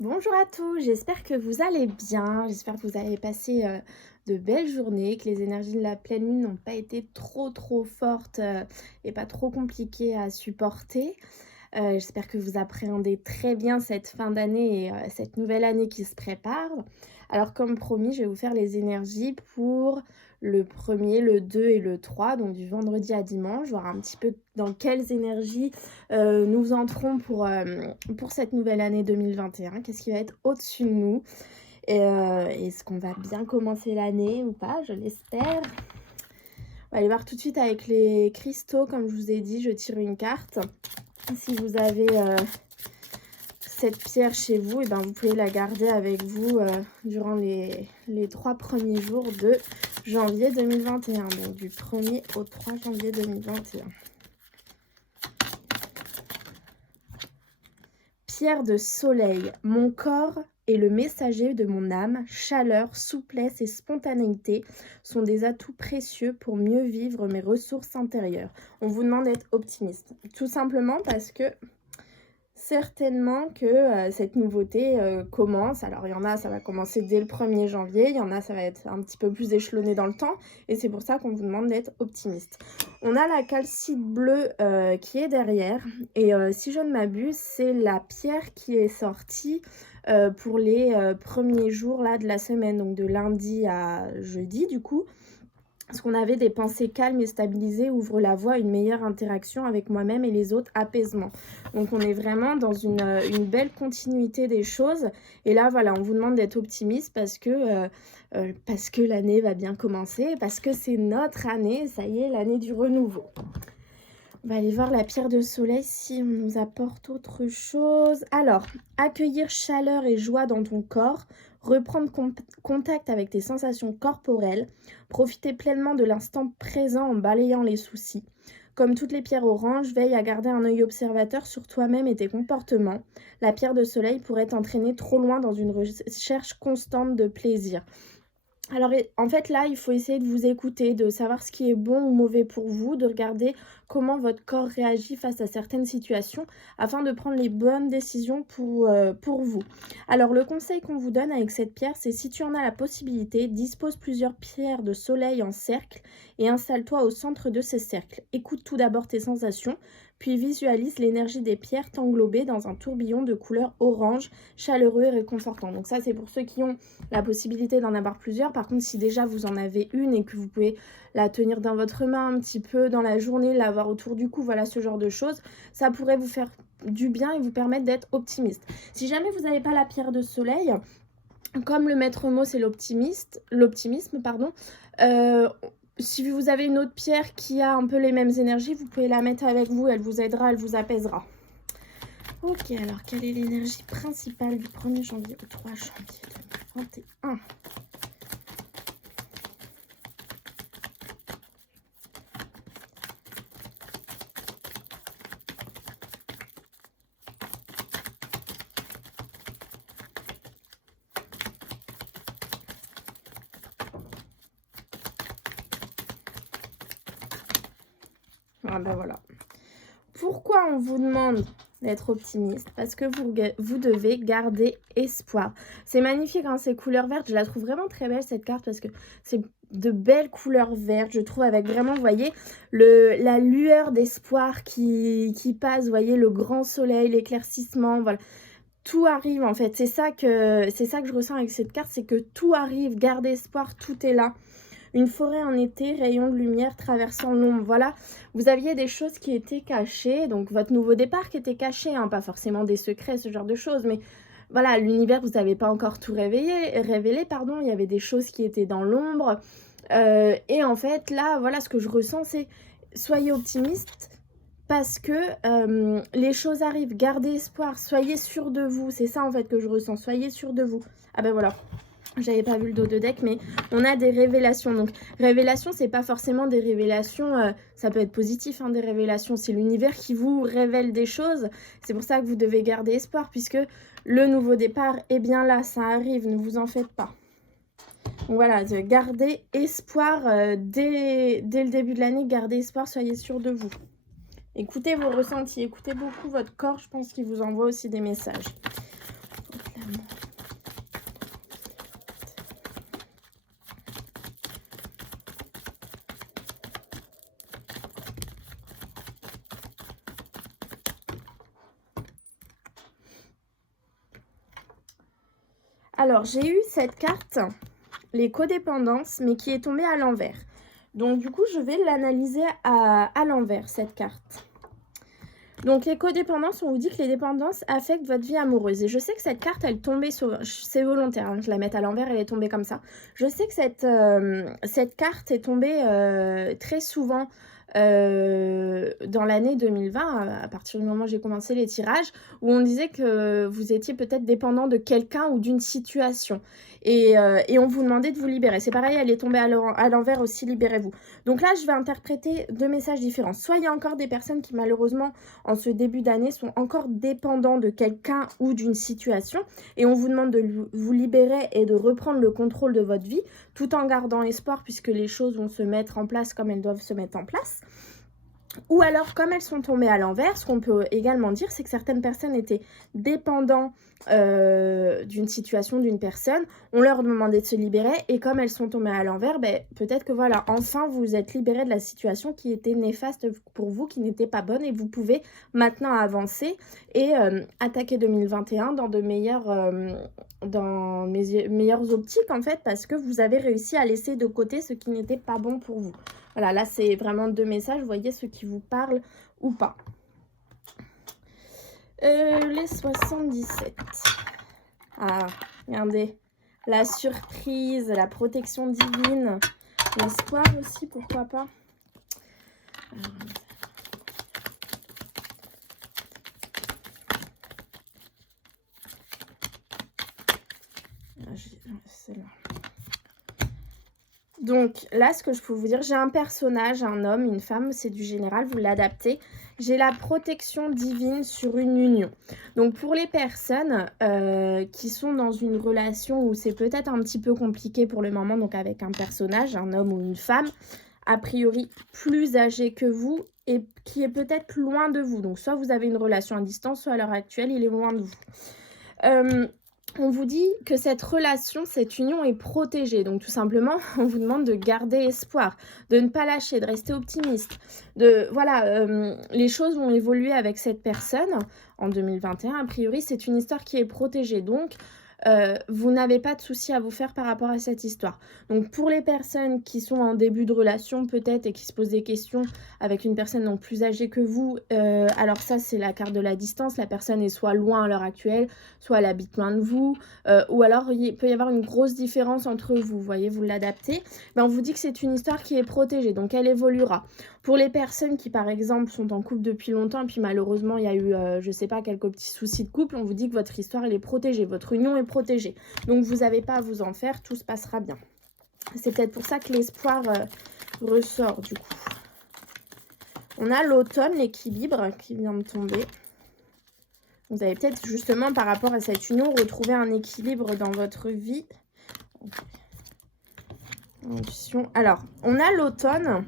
Bonjour à tous, j'espère que vous allez bien, j'espère que vous allez passer de belles journées, que les énergies de la pleine lune n'ont pas été trop fortes et pas trop compliquées à supporter. J'espère que vous appréhendez très bien cette fin d'année et cette nouvelle année qui se prépare. Alors comme promis, je vais vous faire les énergies pour le premier, le 2 et le 3, donc du vendredi à dimanche, voir un petit peu dans quelles énergies nous entrons pour cette nouvelle année 2021. Qu'est-ce qui va être au-dessus de nous? Et est-ce qu'on va bien commencer l'année ou pas? Je l'espère. On va aller voir tout de suite avec les cristaux. Comme je vous ai dit, je tire une carte. Si vous avez cette pierre chez vous, et ben vous pouvez la garder avec vous durant les 3 premiers jours de janvier 2021. Donc du 1er au 3 janvier 2021. Pierre de soleil, mon corps est le messager de mon âme. Chaleur, souplesse et spontanéité sont des atouts précieux pour mieux vivre mes ressources intérieures. On vous demande d'être optimiste. Tout simplement parce que certainement que cette nouveauté commence. Alors il y en a, ça va commencer dès le 1er janvier. Il y en a, ça va être un petit peu plus échelonné dans le temps. Et c'est pour ça qu'on vous demande d'être optimiste. On a la calcite bleue qui est derrière. Et si je ne m'abuse, c'est la pierre qui est sortie pour les premiers jours là, de la semaine. Donc de lundi à jeudi du coup. Parce qu'on avait des pensées calmes et stabilisées, ouvre la voie à une meilleure interaction avec moi-même et les autres, apaisement. Donc on est vraiment dans une belle continuité des choses. Et là, voilà, on vous demande d'être optimiste parce que l'année va bien commencer, parce que c'est notre année, ça y est, l'année du renouveau. On va aller voir la pierre de soleil si on nous apporte autre chose. Alors, accueillir chaleur et joie dans ton corps, reprendre contact avec tes sensations corporelles, profiter pleinement de l'instant présent en balayant les soucis. Comme toutes les pierres oranges, veille à garder un œil observateur sur toi-même et tes comportements. La pierre de soleil pourrait t'entraîner trop loin dans une recherche constante de plaisir. Alors, en fait, là, il faut essayer de vous écouter, de savoir ce qui est bon ou mauvais pour vous, de regarder comment votre corps réagit face à certaines situations afin de prendre les bonnes décisions pour vous. Alors, le conseil qu'on vous donne avec cette pierre, c'est si tu en as la possibilité, dispose plusieurs pierres de soleil en cercle et installe-toi au centre de ces cercles. Écoute tout d'abord tes sensations, puis visualise l'énergie des pierres t'englober dans un tourbillon de couleur orange, chaleureux et réconfortant. Donc ça, c'est pour ceux qui ont la possibilité d'en avoir plusieurs. Par contre, si déjà vous en avez une et que vous pouvez la tenir dans votre main un petit peu dans la journée, l'avoir autour du cou, voilà ce genre de choses, ça pourrait vous faire du bien et vous permettre d'être optimiste. Si jamais vous n'avez pas la pierre de soleil, comme le maître mot c'est l'optimisme, pardon, si vous avez une autre pierre qui a un peu les mêmes énergies, vous pouvez la mettre avec vous, elle vous aidera, elle vous apaisera. Ok, alors quelle est l'énergie principale du 1er janvier au 3 janvier 2021? Ah ben voilà. Pourquoi on vous demande d'être optimiste? Parce que vous devez garder espoir. C'est magnifique, hein, ces couleurs vertes. Je la trouve vraiment très belle, cette carte, parce que c'est de belles couleurs vertes, je trouve, avec vraiment, vous voyez, la lueur d'espoir qui passe, vous voyez, le grand soleil, l'éclaircissement, voilà. Tout arrive, en fait. C'est ça que je ressens avec cette carte, c'est que tout arrive, garde espoir, tout est là. Une forêt en été, rayon de lumière traversant l'ombre. Voilà, vous aviez des choses qui étaient cachées, donc votre nouveau départ qui était caché, hein, pas forcément des secrets, ce genre de choses, mais voilà, l'univers, vous n'avez pas encore tout révélé, pardon, il y avait des choses qui étaient dans l'ombre. Et en fait, là, voilà, ce que je ressens, c'est soyez optimiste parce que les choses arrivent, gardez espoir, soyez sûr de vous, c'est ça en fait que je ressens, soyez sûr de vous. Ah ben voilà. J'avais pas vu le dos de deck, mais on a des révélations. Donc, révélations, c'est pas forcément des révélations, ça peut être positif, hein, des révélations. C'est l'univers qui vous révèle des choses. C'est pour ça que vous devez garder espoir, puisque le nouveau départ est bien là, ça arrive, ne vous en faites pas. Donc voilà, gardez espoir dès le début de l'année, gardez espoir, soyez sûr de vous. Écoutez vos ressentis, écoutez beaucoup votre corps, je pense qu'il vous envoie aussi des messages. La Alors, j'ai eu cette carte, les codépendances, mais qui est tombée à l'envers. Donc, du coup, je vais l'analyser à l'envers, cette carte. Donc, les codépendances, on vous dit que les dépendances affectent votre vie amoureuse. Et je sais que cette carte, elle tombait sur... C'est volontaire, hein, je la mette à l'envers, elle est tombée comme ça. Je sais que cette carte est tombée très souvent dans l'année 2020, à partir du moment où j'ai commencé les tirages, où on disait que vous étiez peut-être dépendant de quelqu'un ou d'une situation. Et on vous demandait de vous libérer. C'est pareil, elle est tombée à l'envers aussi, libérez-vous. Donc là, je vais interpréter deux messages différents. Soit il y a encore des personnes qui, malheureusement, en ce début d'année, sont encore dépendants de quelqu'un ou d'une situation. Et on vous demande de vous libérer et de reprendre le contrôle de votre vie, tout en gardant espoir, puisque les choses vont se mettre en place comme elles doivent se mettre en place. Ou alors, comme elles sont tombées à l'envers, ce qu'on peut également dire, c'est que certaines personnes étaient dépendants d'une situation, d'une personne. On leur demandait de se libérer et comme elles sont tombées à l'envers, ben, peut-être que voilà, enfin vous êtes libéré de la situation qui était néfaste pour vous, qui n'était pas bonne et vous pouvez maintenant avancer et attaquer 2021 dans meilleures optiques en fait, parce que vous avez réussi à laisser de côté ce qui n'était pas bon pour vous. Voilà, là c'est vraiment deux messages, vous voyez ceux qui vous parlent ou pas. Les 77. Ah, regardez. La surprise, la protection divine. L'espoir aussi, pourquoi pas. C'est là. Donc là, ce que je peux vous dire, j'ai un personnage, un homme, une femme, c'est du général, vous l'adaptez. J'ai la protection divine sur une union. Donc pour les personnes qui sont dans une relation où c'est peut-être un petit peu compliqué pour le moment, donc avec un personnage, un homme ou une femme, a priori plus âgé que vous et qui est peut-être loin de vous. Donc soit vous avez une relation à distance, soit à l'heure actuelle, il est loin de vous. On vous dit que cette relation, cette union est protégée. Donc tout simplement, on vous demande de garder espoir, de ne pas lâcher, de rester optimiste. Les choses vont évoluer avec cette personne en 2021. A priori, c'est une histoire qui est protégée. Donc, vous n'avez pas de souci à vous faire par rapport à cette histoire. Donc pour les personnes qui sont en début de relation peut-être et qui se posent des questions avec une personne donc plus âgée que vous, alors ça c'est la carte de la distance, la personne est soit loin à l'heure actuelle, soit elle habite loin de vous, ou alors il peut y avoir une grosse différence entre vous, vous voyez, vous l'adaptez, on vous dit que c'est une histoire qui est protégée, donc elle évoluera. Pour les personnes qui par exemple sont en couple depuis longtemps et puis malheureusement il y a eu, je sais pas, quelques petits soucis de couple, on vous dit que votre histoire elle est protégée, votre union est protégée. Donc vous n'avez pas à vous en faire, tout se passera bien. C'est peut-être pour ça que l'espoir ressort du coup. On a l'automne, l'équilibre qui vient de tomber. Vous allez peut-être justement par rapport à cette union retrouver un équilibre dans votre vie. Alors, on a l'automne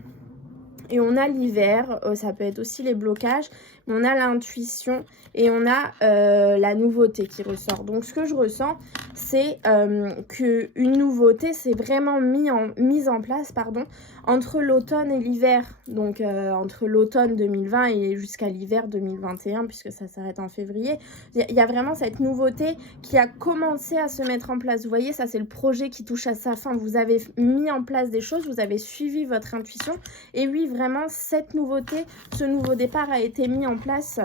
et on a l'hiver. Ça peut être aussi les blocages. Mais on a l'intuition et on a la nouveauté qui ressort. Donc, ce que je ressens, c'est qu'une nouveauté s'est vraiment mise en place entre l'automne et l'hiver. Donc, entre l'automne 2020 et jusqu'à l'hiver 2021, puisque ça s'arrête en février. Il y a vraiment cette nouveauté qui a commencé à se mettre en place. Vous voyez, ça, c'est le projet qui touche à sa fin. Vous avez mis en place des choses, vous avez suivi votre intuition. Et oui, vraiment, cette nouveauté, ce nouveau départ a été mis en place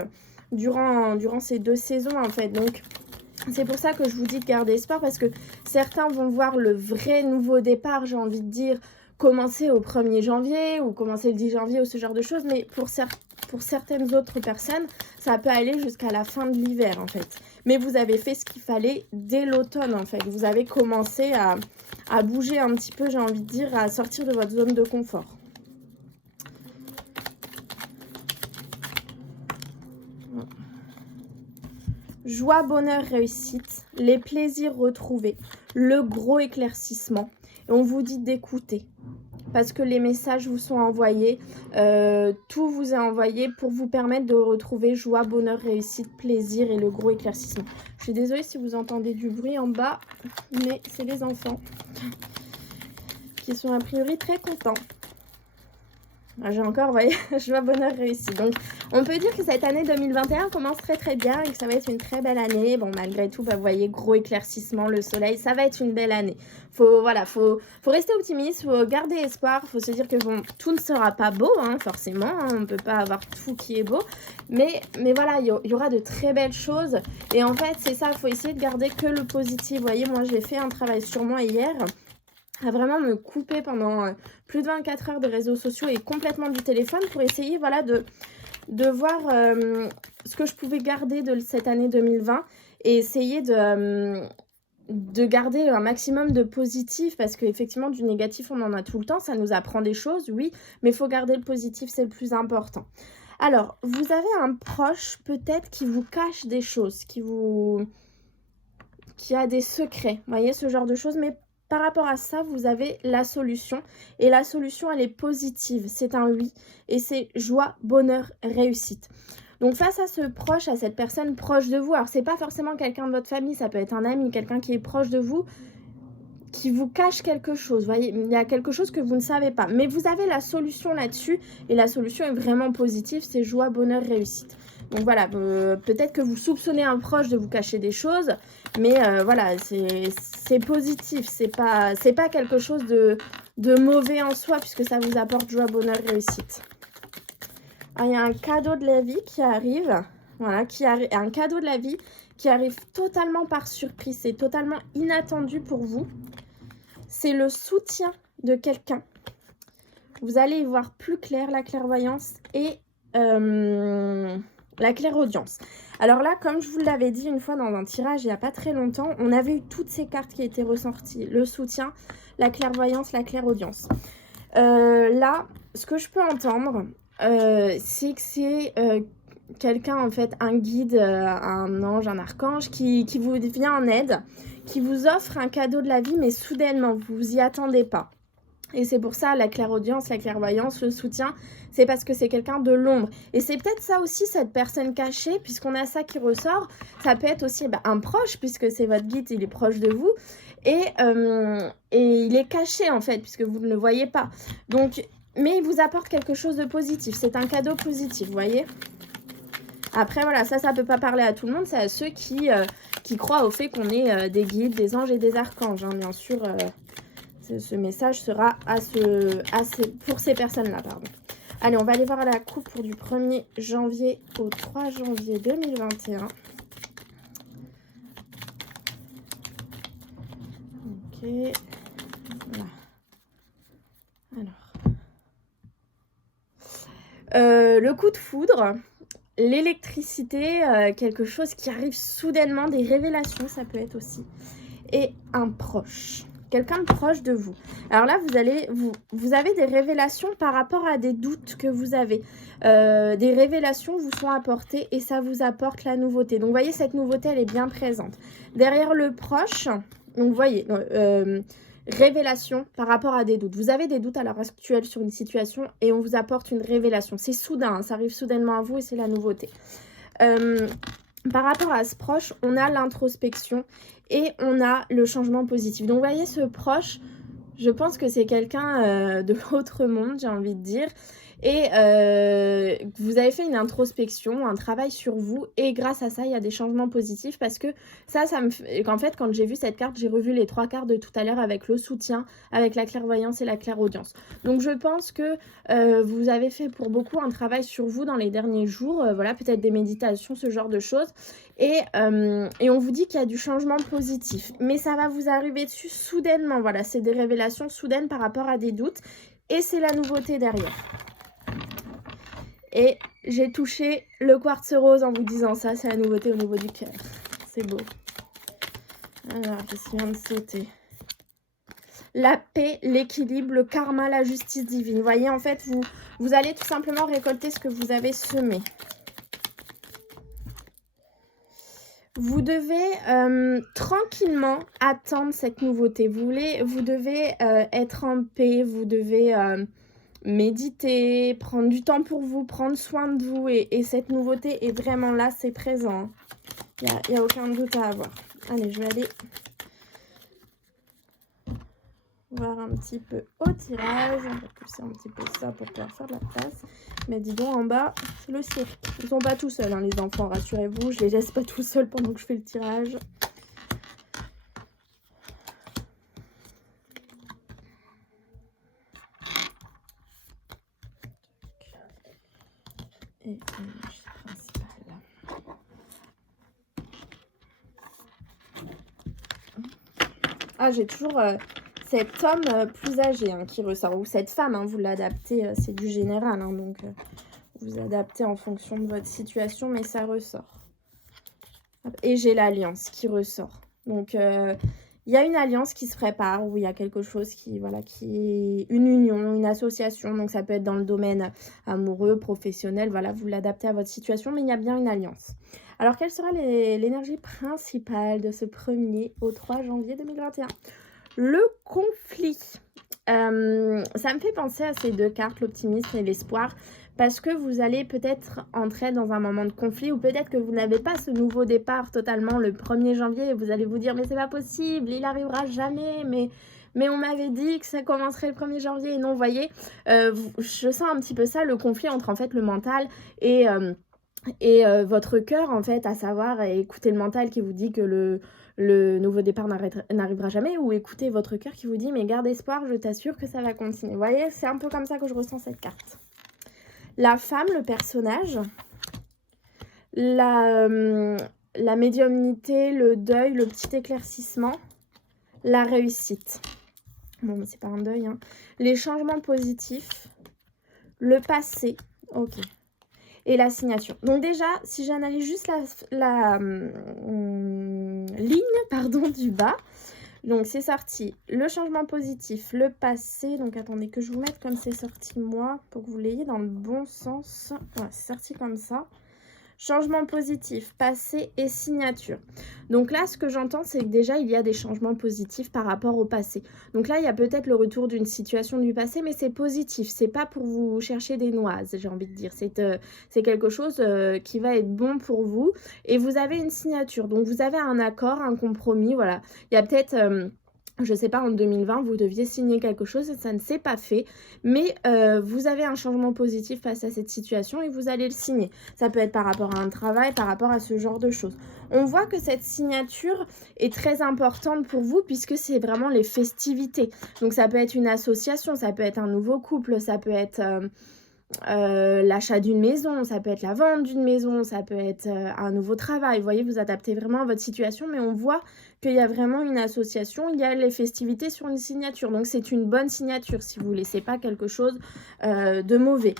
durant ces 2 saisons, en fait. Donc, c'est pour ça que je vous dis de garder espoir, parce que certains vont voir le vrai nouveau départ, j'ai envie de dire, commencer au 1er janvier ou commencer le 10 janvier ou ce genre de choses. Mais pour certaines autres personnes, ça peut aller jusqu'à la fin de l'hiver, en fait. Mais vous avez fait ce qu'il fallait dès l'automne, en fait. Vous avez commencé à bouger un petit peu, j'ai envie de dire, à sortir de votre zone de confort. Joie, bonheur, réussite, les plaisirs retrouvés, le gros éclaircissement. Et on vous dit d'écouter parce que les messages vous sont envoyés, tout vous est envoyé pour vous permettre de retrouver joie, bonheur, réussite, plaisir et le gros éclaircissement. Je suis désolée si vous entendez du bruit en bas, mais c'est les enfants qui sont a priori très contents. J'ai encore, vous voyez, joie, bonheur, réussite. Donc, on peut dire que cette année 2021 commence très très bien et que ça va être une très belle année. Bon, malgré tout, bah, vous voyez, gros éclaircissement, le soleil, ça va être une belle année. Voilà, faut rester optimiste, faut garder espoir, faut se dire que bon, tout ne sera pas beau, hein, forcément. Hein, on ne peut pas avoir tout qui est beau. Mais voilà, il y aura de très belles choses. Et en fait, c'est ça, il faut essayer de garder que le positif. Vous voyez, moi, j'ai fait un travail sur moi hier, à vraiment me couper pendant plus de 24 heures des réseaux sociaux et complètement du téléphone pour essayer, voilà, de voir ce que je pouvais garder de cette année 2020 et essayer de garder un maximum de positif, parce qu'effectivement, du négatif, on en a tout le temps, ça nous apprend des choses, oui, mais il faut garder le positif, c'est le plus important. Alors, vous avez un proche peut-être qui vous cache des choses, qui a des secrets, vous voyez, ce genre de choses, mais par rapport à ça, vous avez la solution. Et la solution, elle est positive. C'est un oui. Et c'est joie, bonheur, réussite. Donc face à ce proche, à cette personne proche de vous, alors c'est pas forcément quelqu'un de votre famille, ça peut être un ami, quelqu'un qui est proche de vous, qui vous cache quelque chose. Vous voyez, il y a quelque chose que vous ne savez pas. Mais vous avez la solution là-dessus. Et la solution est vraiment positive. C'est joie, bonheur, réussite. Donc voilà, peut-être que vous soupçonnez un proche de vous cacher des choses, mais voilà, c'est positif, c'est pas quelque chose de mauvais en soi, puisque ça vous apporte joie, bonheur, réussite. Alors, il y a un cadeau de la vie qui arrive, voilà, un cadeau de la vie qui arrive totalement par surprise, c'est totalement inattendu pour vous. C'est le soutien de quelqu'un. Vous allez y voir plus clair, la clairvoyance et la clairaudience. Alors là, comme je vous l'avais dit une fois dans un tirage il n'y a pas très longtemps, on avait eu toutes ces cartes qui étaient ressorties. Le soutien, la clairvoyance, la clairaudience. Là, ce que je peux entendre, c'est que c'est quelqu'un, en fait, un guide, un ange, un archange qui vous vient en aide, qui vous offre un cadeau de la vie, mais soudainement, vous vous y attendez pas. Et c'est pour ça, la clairaudience, la clairvoyance, le soutien, c'est parce que c'est quelqu'un de l'ombre. Et c'est peut-être ça aussi, cette personne cachée, puisqu'on a ça qui ressort. Ça peut être aussi un proche, puisque c'est votre guide, il est proche de vous. Et il est caché, en fait, puisque vous ne le voyez pas. Donc, mais il vous apporte quelque chose de positif. C'est un cadeau positif, vous voyez ? Après, voilà, ça peut pas parler à tout le monde. C'est à ceux qui croient au fait qu'on est des guides, des anges et des archanges, hein, bien sûr. Ce message sera pour ces personnes-là, pardon. Allez, on va aller voir la coupe pour du 1er janvier au 3 janvier 2021. Ok. Voilà. Alors. Le coup de foudre, l'électricité, quelque chose qui arrive soudainement, des révélations, ça peut être aussi. Et un proche. Quelqu'un de proche de vous. Alors là, vous avez des révélations par rapport à des doutes que vous avez. Des révélations vous sont apportées et ça vous apporte la nouveauté. Donc, vous voyez, cette nouveauté, elle est bien présente. Derrière le proche, donc, vous voyez, révélation par rapport à des doutes. Vous avez des doutes à l'heure actuelle sur une situation et on vous apporte une révélation. C'est soudain, hein, ça arrive soudainement à vous et c'est la nouveauté. Par rapport à ce proche, on a l'introspection et on a le changement positif. Donc, vous voyez, ce proche, je pense que c'est quelqu'un de l'autre monde, j'ai envie de dire. Et vous avez fait une introspection, un travail sur vous. Et grâce à ça, il y a des changements positifs. Parce que ça me fait... En fait, quand j'ai vu cette carte, j'ai revu les 3 cartes de tout à l'heure avec le soutien, avec la clairvoyance et la clairaudience. Donc, je pense que vous avez fait pour beaucoup un travail sur vous dans les derniers jours. Voilà, peut-être des méditations, ce genre de choses. Et on vous dit qu'il y a du changement positif. Mais ça va vous arriver dessus soudainement. Voilà, c'est des révélations soudaines par rapport à des doutes. Et c'est la nouveauté derrière. Et j'ai touché le quartz rose en vous disant ça. C'est la nouveauté au niveau du cœur. C'est beau. Alors, qu'est-ce qui vient de sauter ? La paix, l'équilibre, le karma, la justice divine. Vous voyez, en fait, vous allez tout simplement récolter ce que vous avez semé. Vous devez tranquillement attendre cette nouveauté. Vous devez être en paix, vous devez méditer, prendre du temps pour vous, prendre soin de vous. Et cette nouveauté est vraiment là, c'est présent. Il n'y a aucun doute à avoir. Allez, je vais aller voir un petit peu au tirage. On va pousser un petit peu ça pour pouvoir faire de la place. Mais dis donc, en bas, c'est le cirque. Ils sont pas tout seuls, hein, les enfants, rassurez-vous. Je les laisse pas tout seuls pendant que je fais le tirage. Et l'énergie principale. Ah, j'ai toujours cet homme plus âgé hein, qui ressort. Ou cette femme, hein, vous l'adaptez, c'est du général. Hein, donc, vous adaptez en fonction de votre situation, mais ça ressort. Et j'ai l'alliance qui ressort. Donc, il y a une alliance qui se prépare, où il y a quelque chose qui, voilà, qui est une union, une association. Donc, ça peut être dans le domaine amoureux, professionnel. Voilà, vous l'adaptez à votre situation, mais il y a bien une alliance. Alors, quelle sera l'énergie principale de ce 1er au 3 janvier 2021 ? Le conflit. Ça me fait penser à ces deux cartes, l'optimisme et l'espoir. Parce que vous allez peut-être entrer dans un moment de conflit ou peut-être que vous n'avez pas ce nouveau départ totalement le 1er janvier et vous allez vous dire mais c'est pas possible, il arrivera jamais, mais on m'avait dit que ça commencerait le 1er janvier et non, vous voyez, je sens un petit peu ça, le conflit entre en fait le mental et votre cœur en fait, à savoir écouter le mental qui vous dit que le nouveau départ n'arrivera jamais ou écoutez votre cœur qui vous dit mais garde espoir, je t'assure que ça va continuer. Vous voyez, c'est un peu comme ça que je ressens cette carte. La femme, le personnage, la médiumnité, le deuil, le petit éclaircissement, la réussite. Bon, c'est pas un deuil, hein. Les changements positifs, le passé, ok. Et la signature. Donc déjà, si j'analyse juste la ligne pardon, du bas, donc c'est sorti le changement positif, le passé. Donc attendez que je vous mette comme c'est sorti moi pour que vous l'ayez dans le bon sens. Voilà, c'est sorti comme ça. Changement positif, passé et signature. Donc là, ce que j'entends, c'est que déjà, il y a des changements positifs par rapport au passé. Donc là, il y a peut-être le retour d'une situation du passé, mais c'est positif. C'est pas pour vous chercher des noises, j'ai envie de dire. C'est quelque chose qui va être bon pour vous. Et vous avez une signature. Donc vous avez un accord, un compromis, voilà. Il y a peut-être... je sais pas, en 2020, vous deviez signer quelque chose et ça ne s'est pas fait. Mais vous avez un changement positif face à cette situation et vous allez le signer. Ça peut être par rapport à un travail, par rapport à ce genre de choses. On voit que cette signature est très importante pour vous puisque c'est vraiment les festivités. Donc ça peut être une association, ça peut être un nouveau couple, ça peut être... l'achat d'une maison, ça peut être la vente d'une maison, ça peut être un nouveau travail. Vous voyez, vous adaptez vraiment à votre situation, mais on voit qu'il y a vraiment une association, il y a les festivités sur une signature. Donc c'est une bonne signature si vous ne laissez pas quelque chose de mauvais.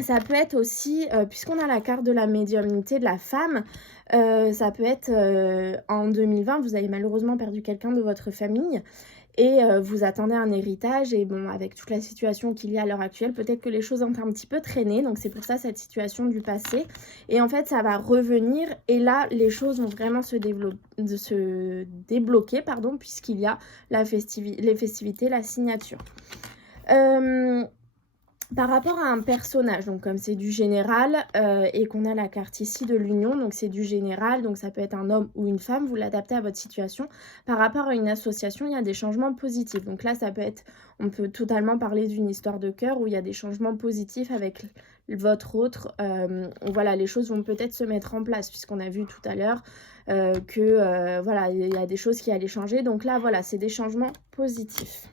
Ça peut être aussi, puisqu'on a la carte de la médiumnité de la femme, ça peut être en 2020, vous avez malheureusement perdu quelqu'un de votre famille. Et vous attendez un héritage et bon, avec toute la situation qu'il y a à l'heure actuelle, peut-être que les choses ont un petit peu traîné. Donc c'est pour ça cette situation du passé. Et en fait, ça va revenir et là, les choses vont vraiment se débloquer, pardon, puisqu'il y a les festivités, la signature. Par rapport à un personnage, donc comme c'est du général et qu'on a la carte ici de l'union, donc c'est du général, donc ça peut être un homme ou une femme, vous l'adaptez à votre situation. Par rapport à une association, il y a des changements positifs. Donc là, ça peut être, on peut totalement parler d'une histoire de cœur où il y a des changements positifs avec votre autre. Voilà, les choses vont peut-être se mettre en place puisqu'on a vu tout à l'heure que voilà, il y a des choses qui allaient changer. Donc là, voilà, c'est des changements positifs.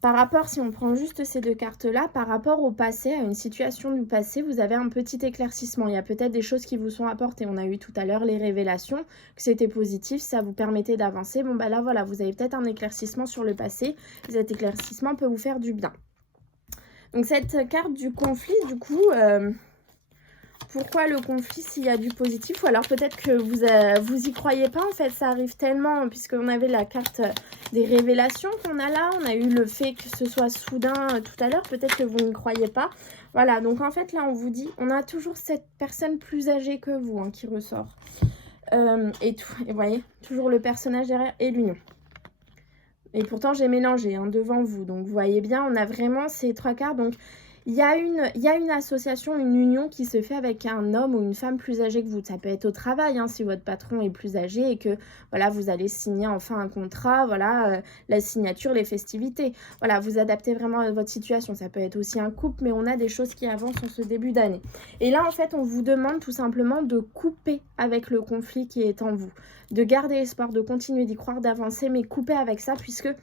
Par rapport, si on prend juste ces deux cartes-là, par rapport au passé, à une situation du passé, vous avez un petit éclaircissement. Il y a peut-être des choses qui vous sont apportées. On a eu tout à l'heure les révélations, que c'était positif, ça vous permettait d'avancer. Bon, bah là, voilà, vous avez peut-être un éclaircissement sur le passé. Cet éclaircissement peut vous faire du bien. Donc, cette carte du conflit, du coup... pourquoi le conflit s'il y a du positif? Ou alors peut-être que vous y croyez pas, en fait, ça arrive tellement, puisqu'on avait la carte des révélations qu'on a là, on a eu le fait que ce soit soudain tout à l'heure, peut-être que vous n'y croyez pas. Voilà, donc en fait là on vous dit, on a toujours cette personne plus âgée que vous hein, qui ressort. Et vous voyez, toujours le personnage derrière et l'union. Et pourtant j'ai mélangé hein, devant vous, donc vous voyez bien, on a vraiment ces trois cartes, donc... il y a une association, une union qui se fait avec un homme ou une femme plus âgée que vous. Ça peut être au travail, hein, si votre patron est plus âgé et que voilà, vous allez signer enfin un contrat, voilà, la signature, les festivités. Voilà, vous adaptez vraiment à votre situation. Ça peut être aussi un couple, mais on a des choses qui avancent en ce début d'année. Et là, en fait, on vous demande tout simplement de couper avec le conflit qui est en vous, de garder espoir, de continuer d'y croire, d'avancer, mais couper avec ça, puisque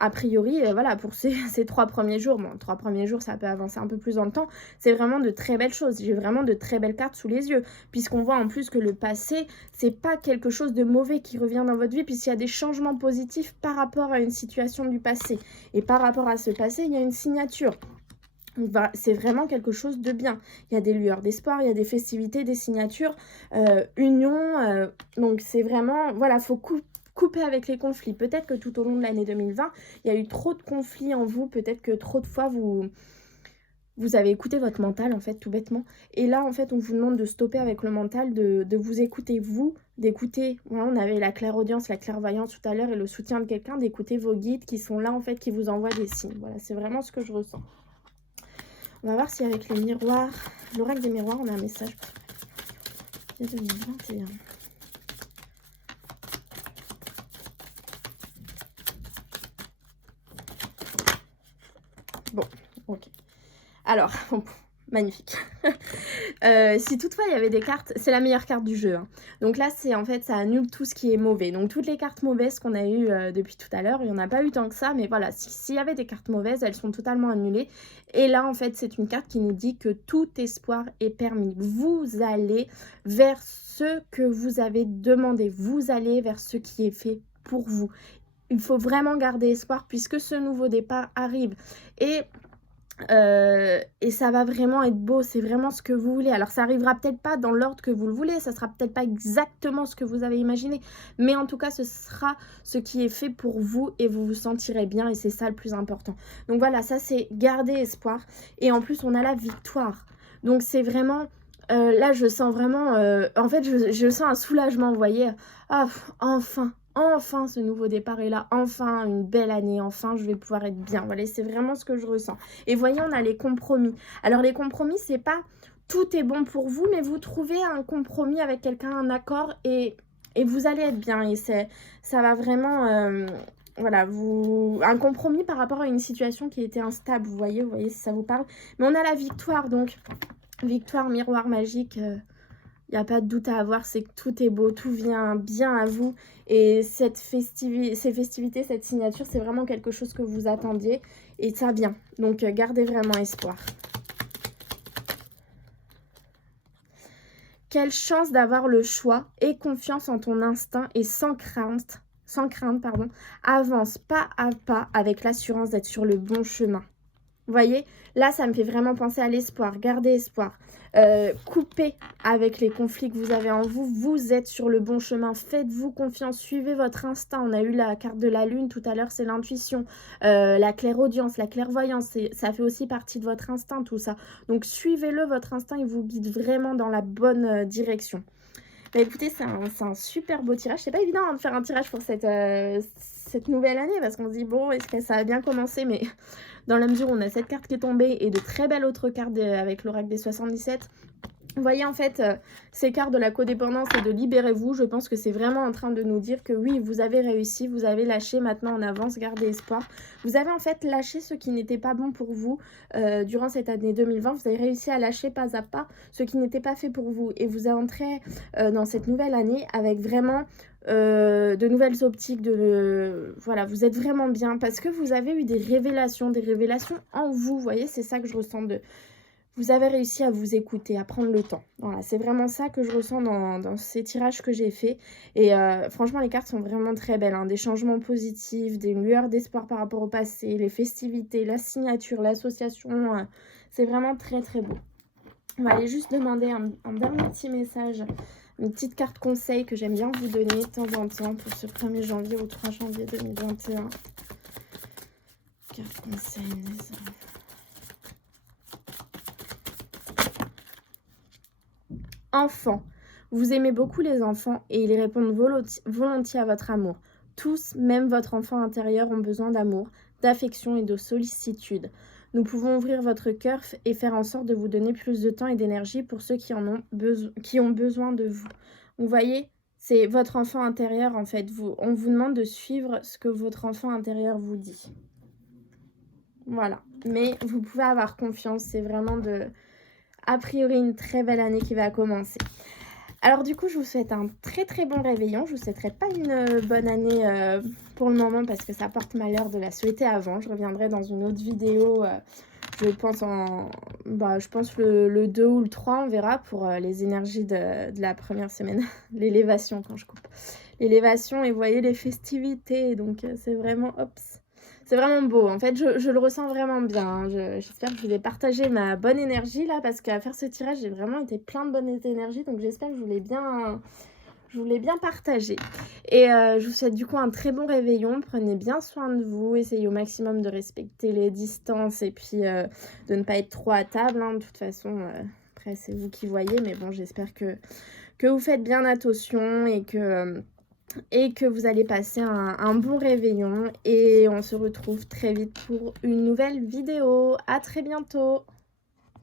a priori, voilà, pour ces 3 premiers jours, bon, 3 premiers jours, ça peut avancer un peu plus dans le temps, c'est vraiment de très belles choses. J'ai vraiment de très belles cartes sous les yeux, puisqu'on voit en plus que le passé, c'est pas quelque chose de mauvais qui revient dans votre vie, puisqu'il y a des changements positifs par rapport à une situation du passé. Et par rapport à ce passé, il y a une signature. C'est vraiment quelque chose de bien. Il y a des lueurs d'espoir, il y a des festivités, des signatures, union. Donc c'est vraiment, voilà, faut couper avec les conflits. Peut-être que tout au long de l'année 2020, il y a eu trop de conflits en vous. Peut-être que trop de fois, vous avez écouté votre mental, en fait, tout bêtement. Et là, en fait, on vous demande de stopper avec le mental, de vous écouter, vous, d'écouter. Voilà, on avait la clairaudience, la clairvoyance tout à l'heure et le soutien de quelqu'un, d'écouter vos guides qui sont là, en fait, qui vous envoient des signes. Voilà, c'est vraiment ce que je ressens. On va voir si avec le miroir, l'oracle des miroirs, on a un message pour 2021. Bon, ok. Alors, magnifique. Si toutefois il y avait des cartes, c'est la meilleure carte du jeu, hein. Donc là, c'est en fait, ça annule tout ce qui est mauvais. Donc toutes les cartes mauvaises qu'on a eues depuis tout à l'heure, il n'y en a pas eu tant que ça, mais voilà, s'il y avait des cartes mauvaises, elles sont totalement annulées. Et là, en fait, c'est une carte qui nous dit que tout espoir est permis. Vous allez vers ce que vous avez demandé. Vous allez vers ce qui est fait pour vous. Il faut vraiment garder espoir puisque ce nouveau départ arrive. Et ça va vraiment être beau, c'est vraiment ce que vous voulez. Alors ça arrivera peut-être pas dans l'ordre que vous le voulez, ça sera peut-être pas exactement ce que vous avez imaginé, mais en tout cas ce sera ce qui est fait pour vous et vous vous sentirez bien et c'est ça le plus important. Donc voilà, ça c'est garder espoir et en plus on a la victoire. Donc c'est vraiment, là je sens vraiment, en fait je sens un soulagement, vous voyez. Ah, enfin ce nouveau départ est là, enfin une belle année, enfin je vais pouvoir être bien. Voilà, c'est vraiment ce que je ressens. Et voyez, on a les compromis. Alors les compromis, c'est pas tout est bon pour vous, mais vous trouvez un compromis avec quelqu'un, un accord, et vous allez être bien. Et ça va vraiment, voilà, un compromis par rapport à une situation qui était instable. Vous voyez si ça vous parle. Mais on a la victoire, donc victoire, miroir magique. Il n'y a pas de doute à avoir, c'est que tout est beau, tout vient bien à vous. Et ces festivités, cette signature, c'est vraiment quelque chose que vous attendiez. Et ça vient. Donc, gardez vraiment espoir. Quelle chance d'avoir le choix. Aie confiance en ton instinct et sans crainte, avance pas à pas avec l'assurance d'être sur le bon chemin. Vous voyez, là, ça me fait vraiment penser à l'espoir. Gardez espoir. Coupez avec les conflits que vous avez en vous. Vous êtes sur le bon chemin. Faites-vous confiance. Suivez votre instinct. On a eu la carte de la lune tout à l'heure, c'est l'intuition. La clairaudience, la clairvoyance, ça fait aussi partie de votre instinct, tout ça. Donc, suivez-le. Votre instinct, il vous guide vraiment dans la bonne direction. Bah, écoutez, c'est un super beau tirage. C'est pas évident hein, de faire un tirage pour cette nouvelle année parce qu'on se dit, bon, est-ce que ça a bien commencé? Mais dans la mesure où on a cette carte qui est tombée et de très belles autres cartes avec l'oracle des 77, vous voyez en fait ces cartes de la codépendance et de libérez-vous, je pense que c'est vraiment en train de nous dire que oui, vous avez réussi, vous avez lâché, maintenant en avance, gardez espoir. Vous avez en fait lâché ce qui n'était pas bon pour vous durant cette année 2020, vous avez réussi à lâcher pas à pas ce qui n'était pas fait pour vous et vous entrez dans cette nouvelle année avec vraiment de nouvelles optiques, voilà, vous êtes vraiment bien parce que vous avez eu des révélations en vous, vous voyez, c'est ça que je ressens vous avez réussi à vous écouter, à prendre le temps. Voilà, c'est vraiment ça que je ressens dans ces tirages que j'ai faits. Et franchement, les cartes sont vraiment très belles. Hein. Des changements positifs, des lueurs d'espoir par rapport au passé, les festivités, la signature, l'association. C'est vraiment très très beau. On va aller juste demander un dernier petit message, une petite carte conseil que j'aime bien vous donner de temps en temps pour ce 1er janvier au 3 janvier 2021. Carte conseil des enfants. Enfants, vous aimez beaucoup les enfants et ils répondent volontiers à votre amour. Tous, même votre enfant intérieur, ont besoin d'amour, d'affection et de sollicitude. Nous pouvons ouvrir votre cœur et faire en sorte de vous donner plus de temps et d'énergie pour ceux qui ont besoin de vous. Vous voyez, c'est votre enfant intérieur en fait. On vous demande de suivre ce que votre enfant intérieur vous dit. Voilà. Mais vous pouvez avoir confiance. C'est vraiment a priori une très belle année qui va commencer. Alors du coup, je vous souhaite un très très bon réveillon. Je vous souhaiterai pas une bonne année pour le moment parce que ça porte malheur de la souhaiter avant. Je reviendrai dans une autre vidéo, je pense le 2 ou le 3, on verra pour les énergies de la première semaine. L'élévation quand je coupe. L'élévation et vous voyez les festivités. Donc c'est vraiment c'est vraiment beau. En fait, je le ressens vraiment bien, hein. J'espère que je vous ai partagé ma bonne énergie là, parce qu'à faire ce tirage, j'ai vraiment été plein de bonnes énergies. Donc j'espère que je vous l'ai bien partagé. Et je vous souhaite du coup un très bon réveillon. Prenez bien soin de vous. Essayez au maximum de respecter les distances et puis de ne pas être trop à table, hein. De toute façon, après c'est vous qui voyez. Mais bon, j'espère que vous faites bien attention et que vous allez passer un bon réveillon et on se retrouve très vite pour une nouvelle vidéo. À très bientôt!